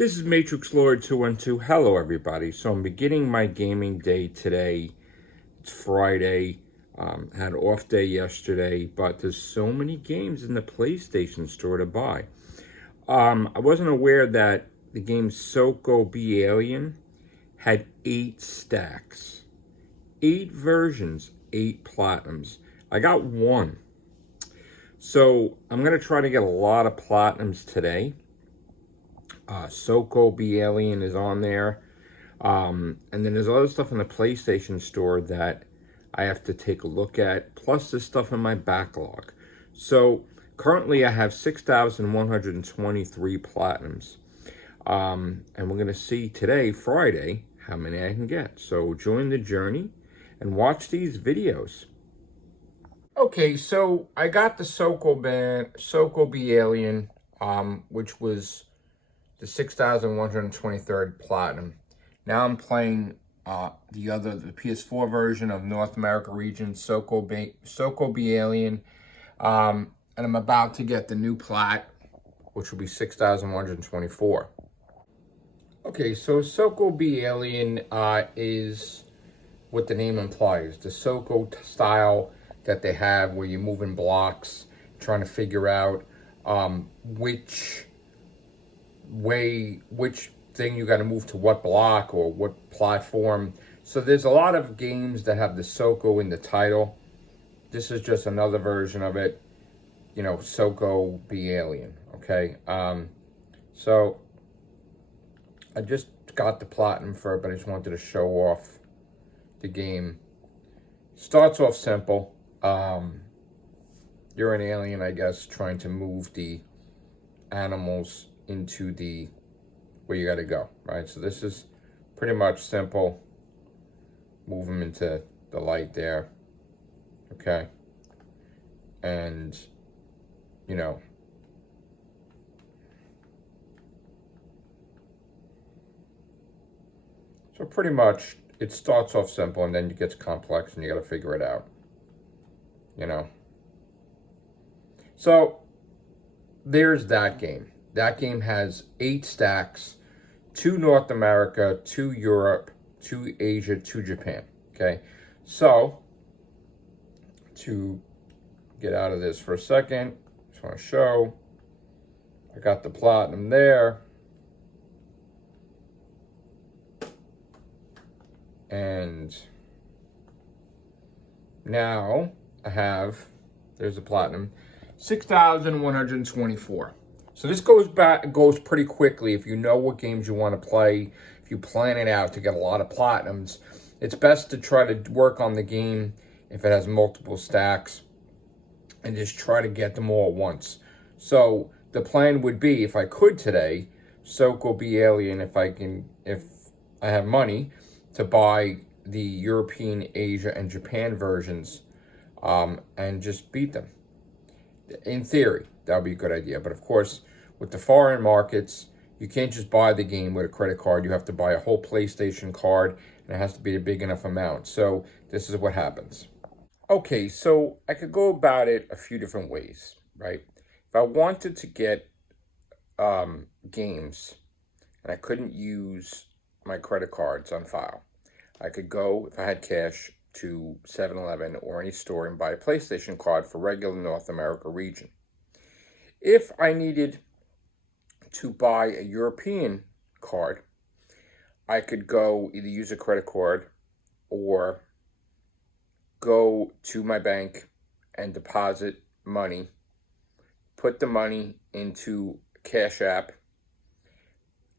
This is MatrixVlog 212. Hello, everybody. So I'm beginning my gaming day today. It's Friday. Had off day yesterday, but there's so many games in the PlayStation Store to buy. I wasn't aware that the game Soko Be Alien had 8 stacks, 8 versions, 8 platinums. I got 1. So I'm gonna try to get a lot of platinums today. Soko Be Alien is on there. And then there's other stuff in the PlayStation Store that I have to take a look at, plus there's stuff in my backlog. So currently I have 6,123 platinums. And we're going to see today, Friday, how many I can get. So join the journey and watch these videos. Okay, so I got the Soko Be Alien, which was the 6,123rd platinum. Now I'm playing the PS4 version of North America region, Soko Be Alien, and I'm about to get the new plat, which will be 6,124. Okay, so Soko Be Alien is what the name implies, the Soko style that they have where you move in blocks, trying to figure out which thing you got to move to what block or what platform. So there's a lot of games that have the Soko in the title. This is just another version of it, you know, Soko Be Alien. Okay, so I just got the platinum for it, but I just wanted to show off the game. Starts off simple. You're an alien, I guess, trying to move the animals into the where you got to go, right? So this is pretty much simple. Move them into the light there, okay? And, you know, so pretty much it starts off simple and then it gets complex and you got to figure it out, you know? So there's that game. That game has 8 stacks, 2 North America, 2 Europe, 2 Asia, 2 Japan, okay? So, to get out of this for a second, just want to show, I got the platinum there. And now I have, there's the platinum, 6,124. So this goes pretty quickly if you know what games you want to play, if you plan it out to get a lot of platinums. It's best to try to work on the game if it has multiple stacks and just try to get them all at once. So the plan would be, if I could today, Soko Be Alien, if I have money, to buy the European, Asia, and Japan versions and just beat them. In theory, that would be a good idea. But of course, with the foreign markets, you can't just buy the game with a credit card. You have to buy a whole PlayStation card, and it has to be a big enough amount. So this is what happens. Okay, so I could go about it a few different ways, right? If I wanted to get games and I couldn't use my credit cards on file, I could go, if I had cash, to 7-Eleven or any store and buy a PlayStation card for regular North America region. If I needed to buy a European card, I could go either use a credit card or go to my bank and deposit money, put the money into Cash App,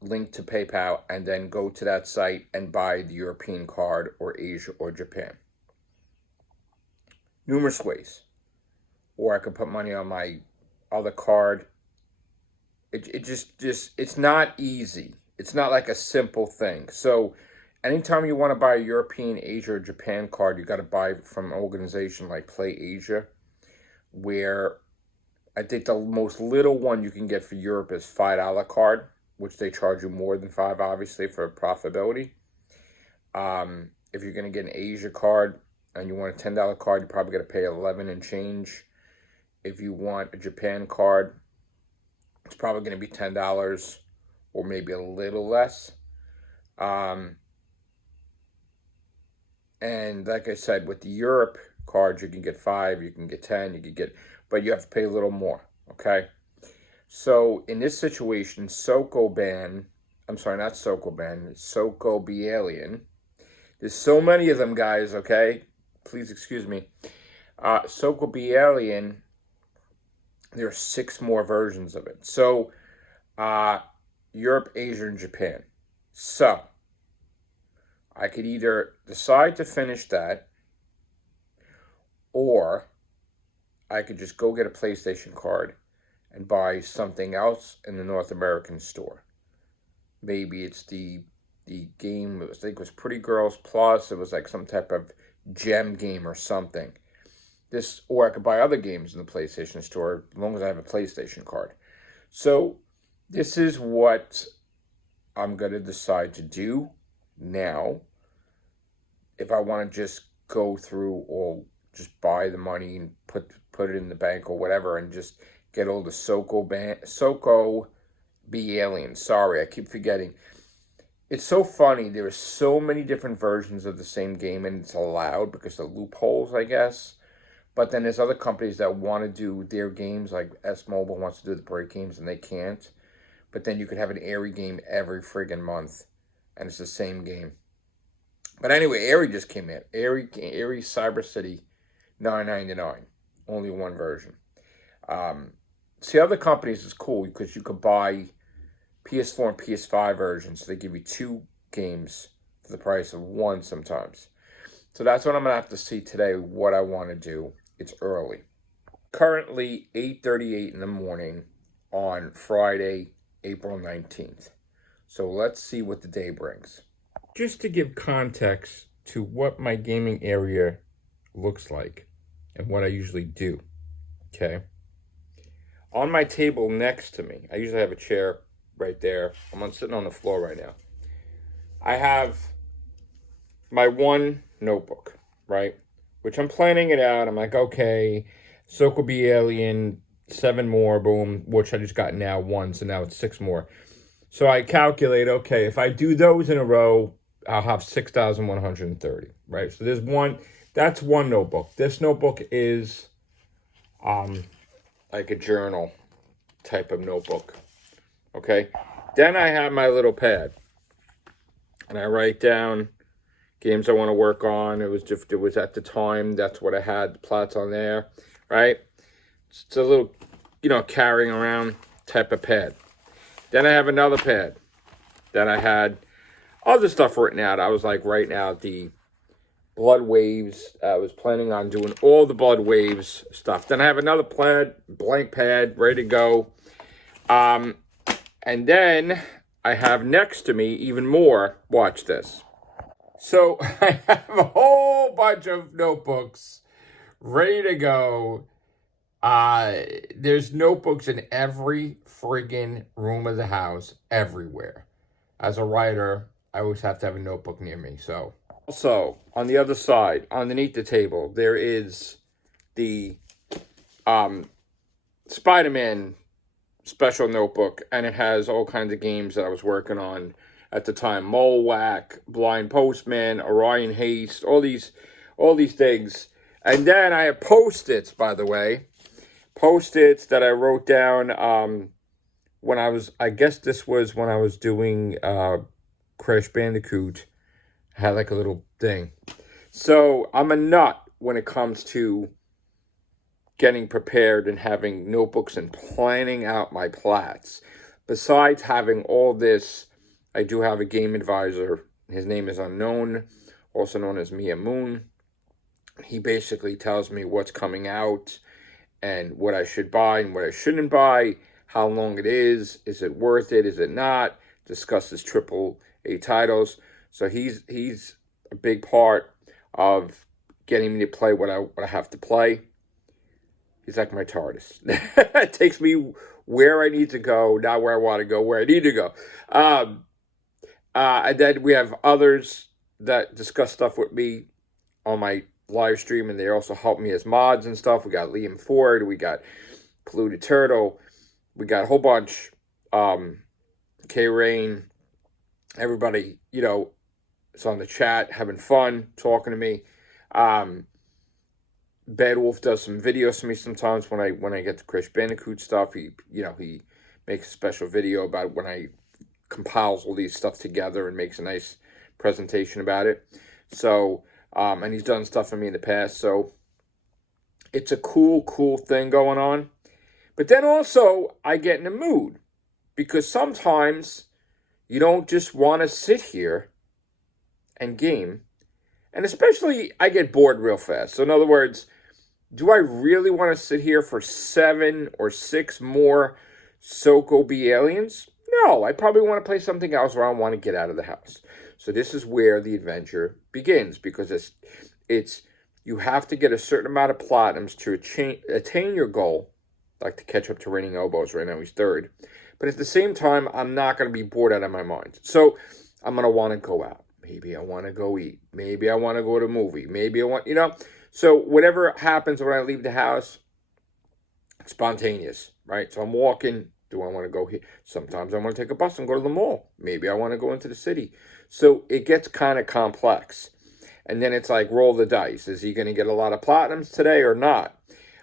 link to PayPal, and then go to that site and buy the European card or Asia or Japan. Numerous ways. Or I could put money on my other card. It just it's not easy. It's not like a simple thing. So anytime you want to buy a European, Asia, or Japan card, you got to buy from an organization like Play Asia, where I think the most little one you can get for Europe is $5 card, which they charge you more than $5, obviously, for profitability. If you're going to get an Asia card and you want a $10 card, you're probably going to pay 11 and change. If you want a Japan card, it's probably going to be $10 or maybe a little less. And like I said, with the Europe cards, you can get 5, you can get 10, you can get, but you have to pay a little more, okay? So in this situation, Sokoban, I'm sorry, not Sokoban, Soko Be Alien. There's so many of them, guys, okay? Please excuse me. Soko Be Alien, there are 6 more versions of it. So, Europe, Asia, and Japan. So, I could either decide to finish that, or I could just go get a PlayStation card and buy something else in the North American store. Maybe it's the game, I think it was Pretty Girls Plus. It was like some type of gem game or something. Or I could buy other games in the PlayStation store as long as I have a PlayStation card. So this is what I'm going to decide to do now. If I want to just go through or just buy the money and put it in the bank or whatever and just get all the Soko Be Alien. Sorry, I keep forgetting. It's so funny. There are so many different versions of the same game, and it's allowed because of loopholes, I guess. But then there's other companies that want to do their games, like S-Mobile wants to do the break games, and they can't. But then you could have an Airy game every friggin' month, and it's the same game. But anyway, Airy just came in. Airy Cyber City, $9.99. Only one version. See, other companies is cool because you could buy PS4 and PS5 versions. So they give you 2 games for the price of 1 sometimes. So that's what I'm going to have to see today, what I want to do. It's early. Currently 8:38 in the morning on Friday, April 19th. So let's see what the day brings. Just to give context to what my gaming area looks like and what I usually do, okay? On my table next to me, I usually have a chair right there. I'm sitting on the floor right now. I have my one notebook, right? Which I'm planning it out. I'm like, okay, Soko Be Alien, 7 more, boom, which I just got now 1, so now it's 6 more. So I calculate, okay, if I do those in a row, I'll have 6,130, right? So there's one, that's one notebook. This notebook is like a journal type of notebook, okay? Then I have my little pad, and I write down games I want to work on. It was at the time, that's what I had, the plots on there, right? It's a little, carrying around type of pad. Then I have another pad. Then I had other stuff written out. I was like writing out the blood waves. I was planning on doing all the blood waves stuff. Then I have another blank pad, ready to go. And then I have next to me even more. Watch this. So I have a whole bunch of notebooks ready to go. There's notebooks in every friggin' room of the house, everywhere. As a writer, I always have to have a notebook near me. So, also on the other side, underneath the table, there is the Spider-Man special notebook, and it has all kinds of games that I was working on at the time: Mole Whack, Blind Postman, Orion Haste, all these things. And then I have Post-its, by the way. Post-its that I wrote down when I guess this was when I was doing Crash Bandicoot. I had like a little thing. So I'm a nut when it comes to getting prepared and having notebooks and planning out my plots. Besides having all this, I do have a game advisor. His name is Unknown, also known as Mia Moon. He basically tells me what's coming out and what I should buy and what I shouldn't buy, how long it is it worth it, is it not, discusses AAA titles. So he's a big part of getting me to play what I have to play. He's like my TARDIS. It takes me where I need to go, not where I want to go, where I need to go. And then we have others that discuss stuff with me on my live stream, and they also help me as mods and stuff. We got Liam Ford, we got Polluted Turtle, we got a whole bunch. K-Rain, everybody, you know, is on the chat, having fun, talking to me. Bad Wolf does some videos for me sometimes when I get the Crash Bandicoot stuff. He makes a special video about when I compiles all these stuff together and makes a nice presentation about it. So, and he's done stuff for me in the past. So it's a cool thing going on. But then also I get in a mood because sometimes you don't just want to sit here and game. And especially I get bored real fast. So in other words, do I really want to sit here for 7 or 6 more Soko B aliens? No, I probably want to play something else or I want to get out of the house. So this is where the adventure begins because it's you have to get a certain amount of platinums to attain your goal, like to catch up to Raining Elbows. Right now he's 3rd. But at the same time, I'm not going to be bored out of my mind. So I'm going to want to go out. Maybe I want to go eat. Maybe I want to go to a movie. Maybe I want, So whatever happens when I leave the house, spontaneous, right? So I'm walking. Do I want to go here? Sometimes I want to take a bus and go to the mall. Maybe I want to go into the city. So it gets kind of complex. And then it's like, roll the dice. Is he going to get a lot of platinums today or not?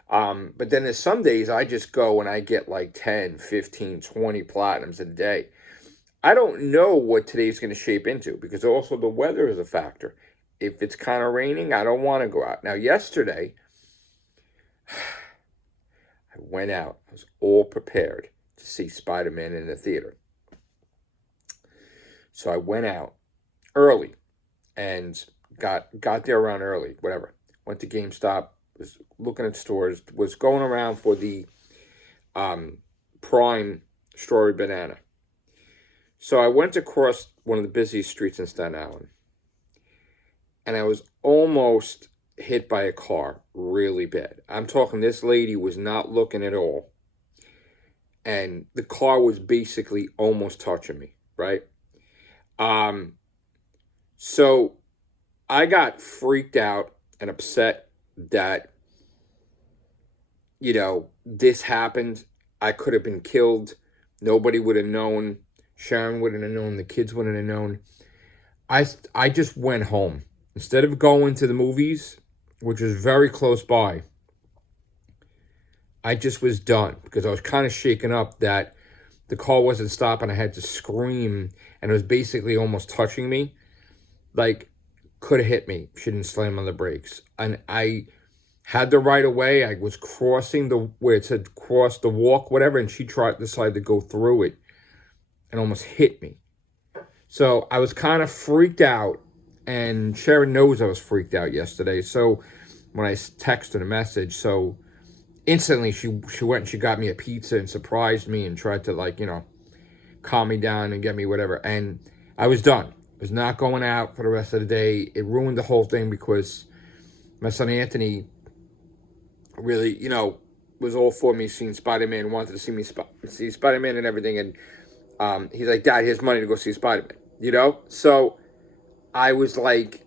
But then there's some days I just go and I get like 10, 15, 20 platinums a day. I don't know what today's going to shape into because also the weather is a factor. If it's kind of raining, I don't want to go out. Now, yesterday, I went out. I was all prepared to see Spider-Man in the theater. So I went out early and got there around early, whatever. Went to GameStop, was looking at stores, was going around for the Prime Strawberry Banana. So I went across one of the busiest streets in Staten Island. And I was almost hit by a car really bad. I'm talking this lady was not looking at all. And the car was basically almost touching me, right? So I got freaked out and upset that, this happened. I could have been killed. Nobody would have known. Sharon wouldn't have known. The kids wouldn't have known. I just went home. Instead of going to the movies, which was very close by, I just was done because I was kind of shaken up that the car wasn't stopping. I had to scream, and it was basically almost touching me. Like, could have hit me. She didn't slam on the brakes. And I had the right of way. I was crossing where it said cross the walk, whatever, and she decided to go through it and almost hit me. So I was kind of freaked out. And Sharon knows I was freaked out yesterday. So when I texted a message, so instantly she went and she got me a pizza and surprised me and tried to calm me down and get me whatever. And I was done. I was not going out for the rest of the day. It ruined the whole thing because my son Anthony really, was all for me seeing Spider-Man, wanted to see me see Spider-Man and everything. And he's like, Dad, here's money to go see Spider-Man, So I was like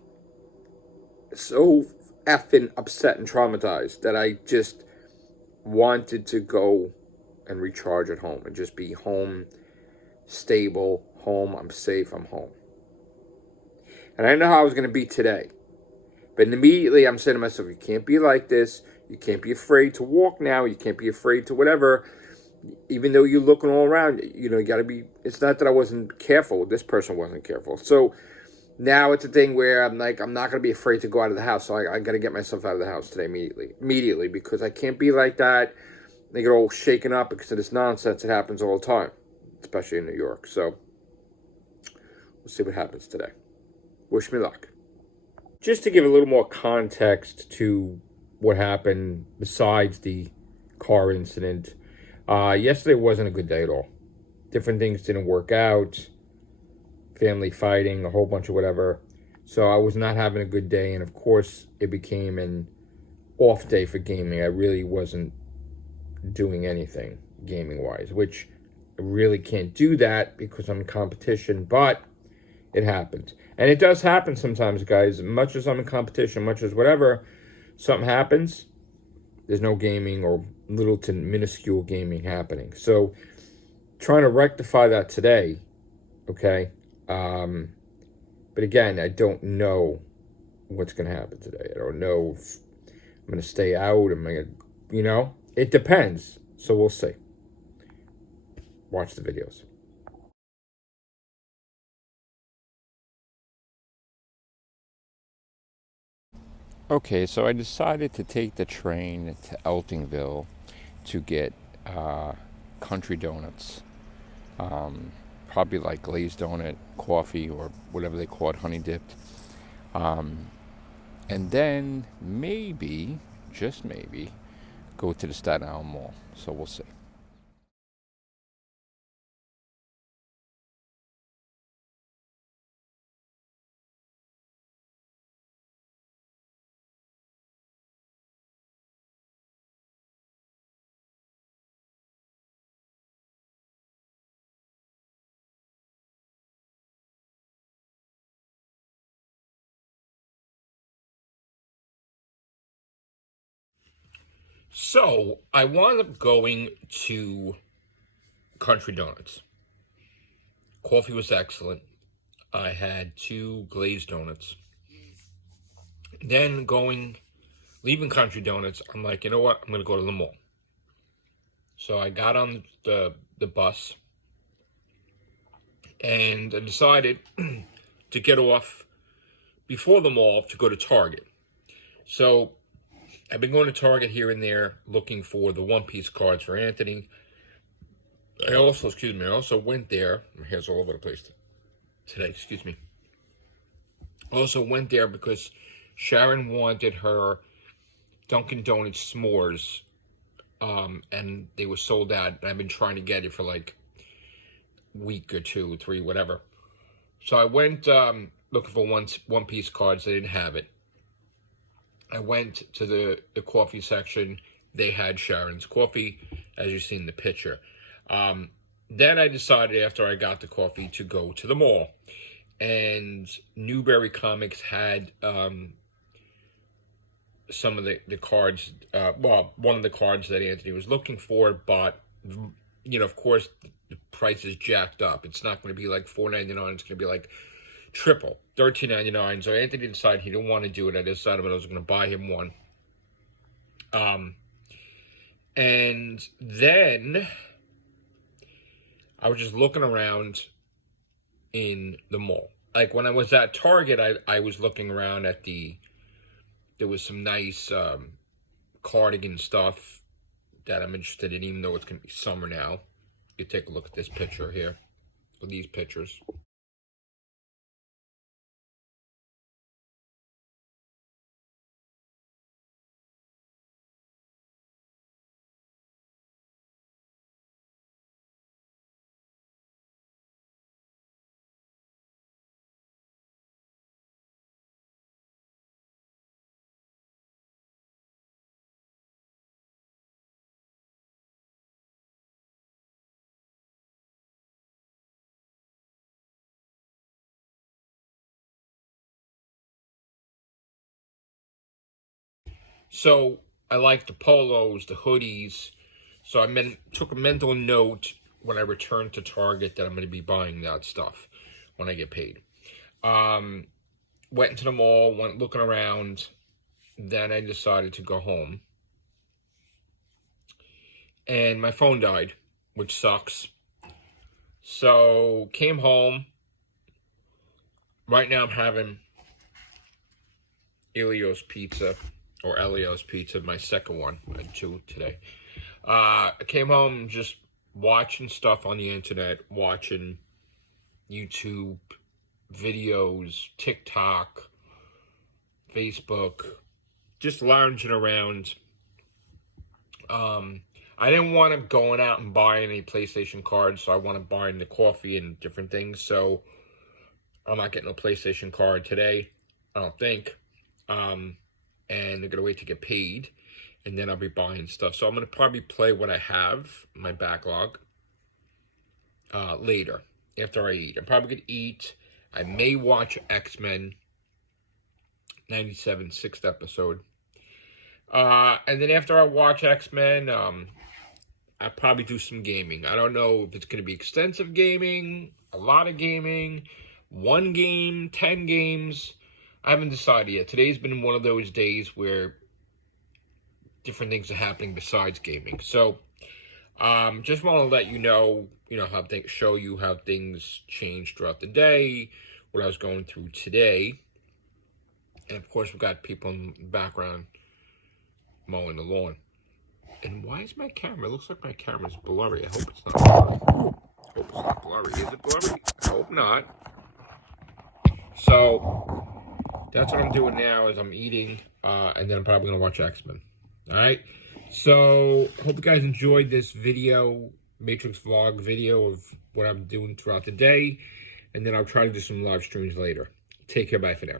so effing upset and traumatized that I just wanted to go and recharge at home and just be home, stable, home, I'm safe, I'm home. And I didn't know how I was going to be today. But immediately I'm saying to myself, you can't be like this. You can't be afraid to walk now. You can't be afraid to whatever. Even though you're looking all around, you got to be, it's not that I wasn't careful. This person wasn't careful. So now it's a thing where I'm like, I'm not going to be afraid to go out of the house. So I got to get myself out of the house today immediately, because I can't be like that. They get all shaken up because of this nonsense. It happens all the time, especially in New York. So we'll see what happens today. Wish me luck. Just to give a little more context to what happened besides the car incident, yesterday wasn't a good day at all. Different things didn't work out. Family fighting, a whole bunch of whatever. So I was not having a good day, and of course it became an off day for gaming. I really wasn't doing anything gaming wise, which I really can't do that because I'm in competition, but it happened. And it does happen sometimes, guys. Much as I'm in competition, much as whatever, something happens, there's no gaming or little to minuscule gaming happening. So trying to rectify that today, okay? Um, but again, I don't know what's going to happen today. I don't know if I'm going to stay out. Am I going to, it depends. So we'll see. Watch the videos. Okay, so I decided to take the train to Eltingville to get country donuts. Probably like glazed donut, coffee, or whatever they call it, honey dipped. And then maybe, just maybe, go to the Staten Island Mall. So we'll see. So I wound up going to Country Donuts. Coffee was excellent. I had 2 glazed donuts. Then leaving Country Donuts, I'm like, you know what? I'm going to go to the mall. So I got on the bus and I decided to get off before the mall to go to Target. So I've been going to Target here and there looking for the one-piece cards for Anthony. I also went there. My hair's all over the place today, excuse me. I also went there because Sharon wanted her Dunkin' Donuts s'mores, and they were sold out. And I've been trying to get it for like a week or 2, 3, whatever. So I went looking for one-piece cards. They didn't have it. I went to the coffee section. They had Sharon's coffee, as you see in the picture. Then I decided after I got the coffee to go to the mall. And Newberry Comics had some of the cards, one of the cards that Anthony was looking for, but, of course, the price is jacked up. It's not going to be like $4.99. It's going to be like triple, $13.99. So Anthony decided he didn't want to do it. I decided I was going to buy him one. And then I was just looking around in the mall. Like when I was at Target, I was looking around at there was some nice cardigan stuff that I'm interested in, even though it's going to be summer now. You take a look at this picture here, or these pictures. So I like the polos, the hoodies. So I took a mental note when I returned to Target that I'm going to be buying that stuff when I get paid. Went into the mall, went looking around. Then I decided to go home. And my phone died, which sucks. So came home. Right now I'm having Elio's Pizza, my second one. I had 2 today. I came home just watching stuff on the internet, watching YouTube videos, TikTok, Facebook, just lounging around. I didn't want to going out and buying any PlayStation cards, so I want to buy the coffee and different things. So I'm not getting a PlayStation card today, I don't think. And they're gonna wait to get paid, and then I'll be buying stuff. So I'm gonna probably play what I have, my backlog, later after I eat. I'm probably gonna eat. I may watch X-Men 97 6th episode. And then after I watch X-Men, I'll probably do some gaming. I don't know if it's going to be extensive gaming, a lot of gaming, 1 game, 10 games. I haven't decided yet. Today's been one of those days where different things are happening besides gaming. So, just want to let you know, how things, show you how things changed throughout the day, what I was going through today. And of course, we've got people in the background mowing the lawn. And why is my camera? It looks like my camera's blurry. I hope it's not blurry. I hope it's not blurry. Is it blurry? I hope not. So, that's what I'm doing now is I'm eating, and then I'm probably going to watch X-Men. Alright? So, hope you guys enjoyed this video, MatrixVlog video of what I'm doing throughout the day. And then I'll try to do some live streams later. Take care. Bye for now.